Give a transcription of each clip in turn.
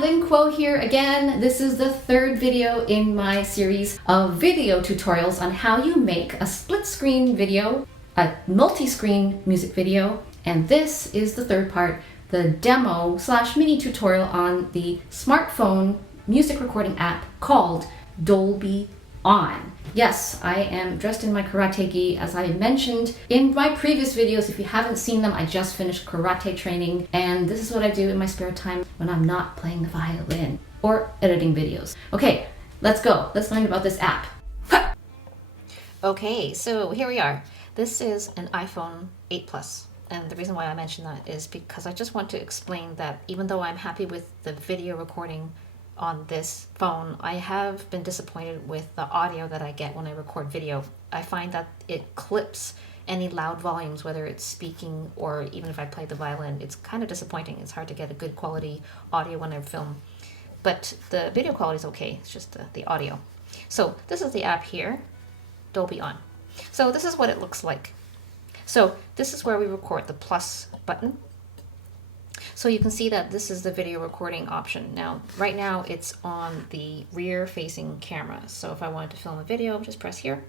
Lynn Kuo here again. This is the third video in my series of video tutorials on how you make a split screen video, a multi-screen music video, and this is the third part, the demo / mini tutorial on the smartphone music recording app called Dolby On. Yes, I am dressed in my karate gi, as I mentioned in my previous videos. If you haven't seen them, I just finished karate training, and this is what I do in my spare time when I'm not playing the violin or editing videos. Okay, let's go. Let's learn about this app. Okay, so here we are. This is an iPhone 8 Plus. And the reason why I mention that is because I just want to explain that even though I'm happy with the video recording on this phone, I have been disappointed with the audio that I get when I record video. I find that it clips any loud volumes, whether it's speaking or even if I play the violin. It's kind of disappointing. It's hard to get a good quality audio when I film. But the video quality is okay, it's just the audio. So this is the app here, Dolby On. So this is what it looks like. So this is where we record, the plus button. So you can see that this is the video recording option. Now, right now it's on the rear facing camera. So if I wanted to film a video, just press here.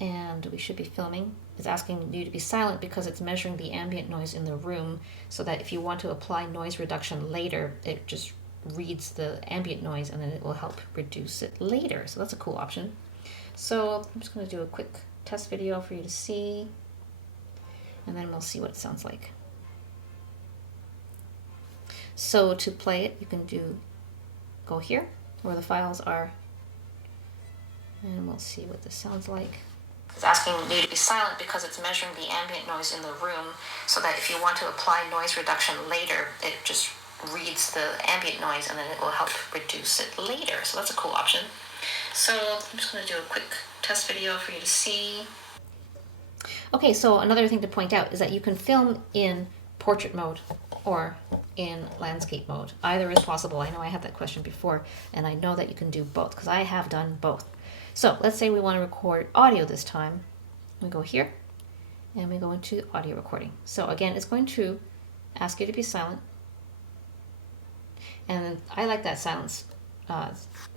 And we should be filming. It's asking you to be silent because it's measuring the ambient noise in the room, so that if you want to apply noise reduction later, it just reads the ambient noise and then it will help reduce it later. So that's a cool option. So I'm just going to do a quick test video for you to see, and then we'll see what it sounds like. So to play it, you can go here where the files are, and we'll see what this sounds like. It's asking you to be silent because it's measuring the ambient noise in the room, so that if you want to apply noise reduction later, it just reads the ambient noise and then it will help reduce it later. So that's a cool option. So I'm just going to do a quick test video for you to see. Okay, so another thing to point out is that you can film in portrait mode or in landscape mode. Either is possible. I know I had that question before, and I know that you can do both because I have done both. So let's say we want to record audio this time. We go here and we go into audio recording. So again, it's going to ask you to be silent. And I like that silence,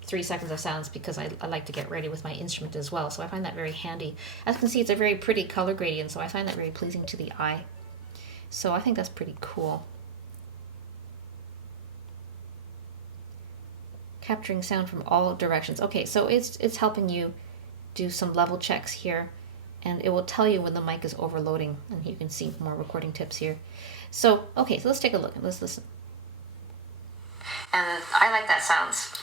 3 seconds of silence, because I like to get ready with my instrument as well. So I find that very handy. As you can see, it's a very pretty color gradient, so I find that very pleasing to the eye. So I think that's pretty cool. Capturing sound from all directions. Okay, so it's helping you do some level checks here, and it will tell you when the mic is overloading, and you can see more recording tips here. So, okay, so let's take a look and let's listen. And I like that silence,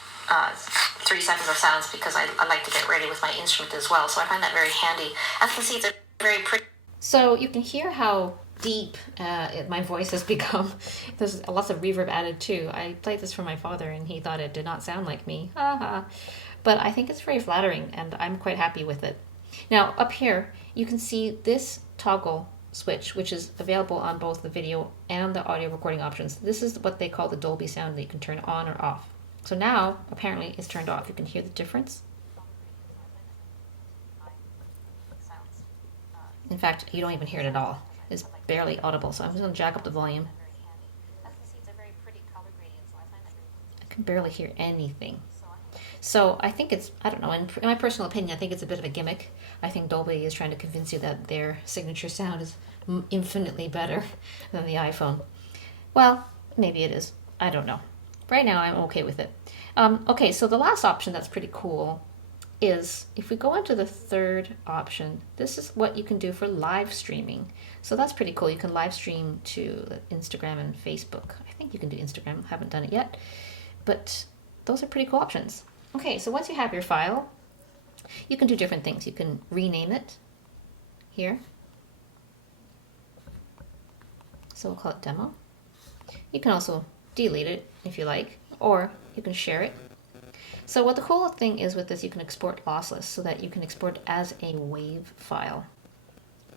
3 seconds of silence, because I like to get ready with my instrument as well. So I find that very handy. As you can see, it's a very pretty. So you can hear how deep my voice has become. There's lots of reverb added too. I played this for my father and he thought it did not sound like me. But I think it's very flattering and I'm quite happy with it. Now up here you can see this toggle switch, which is available on both the video and the audio recording options. This is what they call the Dolby sound that you can turn on or off. So now apparently it's turned off. You can hear the difference. In fact, you don't even hear it at all. It's barely audible, so I'm just going to jack up the volume. I can barely hear anything. So I think it's, I don't know, in my personal opinion, I think it's a bit of a gimmick. I think Dolby is trying to convince you that their signature sound is infinitely better than the iPhone. Well, maybe it is. I don't know. Right now I'm okay with it. Okay, so the last option that's pretty cool is if we go into the third option, this is what you can do for live streaming. So that's pretty cool. You can live stream to Instagram and Facebook. I think you can do Instagram. I haven't done it yet, but those are pretty cool options. Okay, so once you have your file, you can do different things. You can rename it here. So we'll call it demo. You can also delete it if you like, or you can share it. So what the cool thing is with this, you can export lossless, so that you can export as a WAV file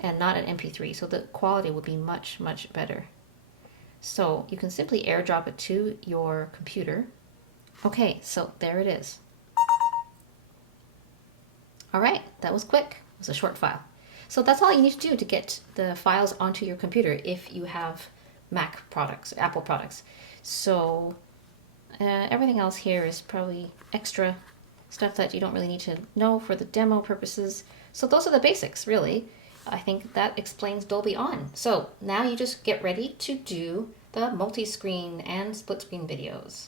and not an MP3, so the quality will be much, much better. So you can simply airdrop it to your computer. Okay, so there it is. All right, that was quick. It was a short file. So that's all you need to do to get the files onto your computer if you have Mac products, Apple products. So everything else here is probably extra stuff that you don't really need to know for the demo purposes. So those are the basics, really. I think that explains Dolby On. So now you just get ready to do the multi-screen and split-screen videos.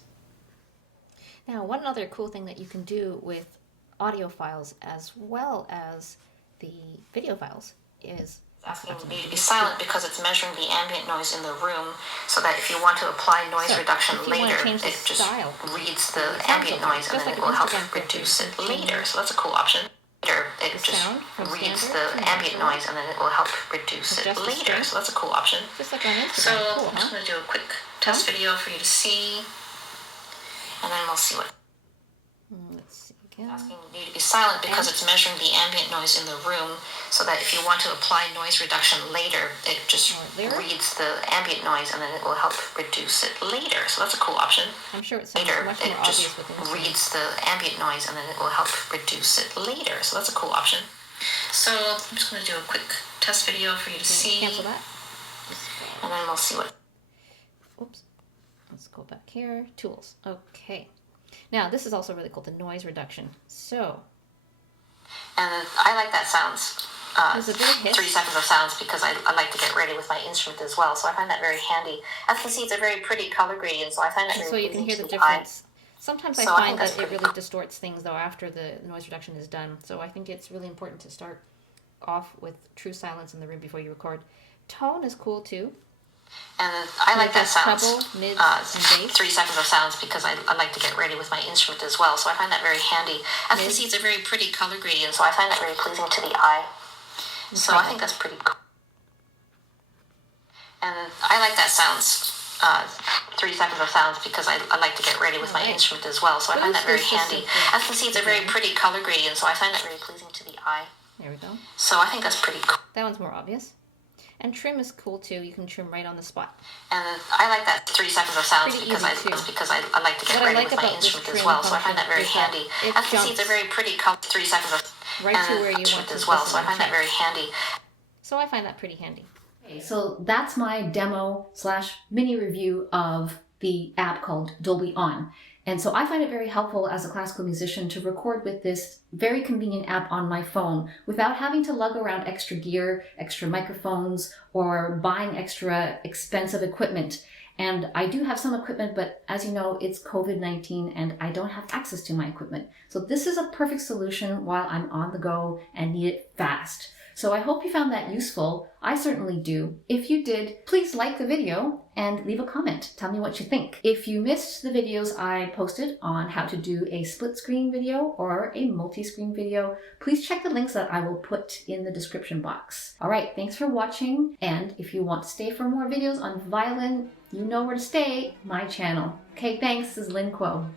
Now, one other cool thing that you can do with audio files as well as the video files is asking you to be silent because it's measuring the ambient noise in the room, so that if you want to apply noise reduction later, it just reads the ambient noise and then it will help reduce it later. So that's a cool option. Later, it just reads the ambient noise and then it will help reduce it later. So that's a cool option. Just like on Instagram. So cool, I'm just going to do a quick test video for you to see, and then we'll see what. Let's see again. Asking you to be silent because it's measuring the ambient noise in the room, so that if you want to apply noise reduction later, it just reads the ambient noise and then it will help reduce it later. So that's a cool option. I'm sure it sounds Later, much it more just obvious with the reads the ambient noise and then it will help reduce it later. So that's a cool option. So I'm just going to do a quick test video for you to see, Cancel that. and then we'll see what. Oops. Let's go back here. Tools. Okay. Now, this is also really cool, the noise reduction. So, And I like that sounds. there's a bit of hiss. 3 seconds of sounds because I like to get ready with my instrument as well. So I find that very handy. As you can see, it's a very pretty color gradient, so I find that very So you can hear the pleasing to the eye. difference. Sometimes I So I find think that's that it pretty really cool. distorts things, though, after the noise reduction is done. So I think it's really important to start off with true silence in the room before you record. Tone is cool, too. And I like that sounds. Treble, mids, and bass. 3 seconds of sounds because I like to get ready with my instrument as well. So I find that very handy. As you can see, it's a very pretty color gradient, so I find that very pleasing to the eye. So I think that's pretty cool. And I like that sounds. 3 seconds of sounds because I like to get ready with my instrument as well. So I find that very handy. As you can see, it's a very pretty color gradient, so I find that very pleasing to the eye. There we go. So I think that's pretty cool. That one's more obvious. And trim is cool, too. You can trim right on the spot. And I like that 3 seconds of sounds Pretty because I like to get What I ready like with my about this instrument as trim well. So I find that very function is handy. that it As you can see, it's a jumps very pretty color. 3 seconds of right to where you want to as well. So I listen find that very handy. So I find that pretty handy. Okay, so that's my demo / mini review of the app called Dolby On. And so I find it very helpful as a classical musician to record with this very convenient app on my phone without having to lug around extra gear, extra microphones, or buying extra expensive equipment. And I do have some equipment, but as you know, it's COVID-19 and I don't have access to my equipment. So this is a perfect solution while I'm on the go and need it fast. So I hope you found that useful. I certainly do. If you did, please like the video and leave a comment. Tell me what you think. If you missed the videos I posted on how to do a split screen video or a multi-screen video, please check the links that I will put in the description box. All right, thanks for watching. And if you want to stay for more videos on violin, you know where to stay, my channel. Okay, thanks. This is Lynn Kuo.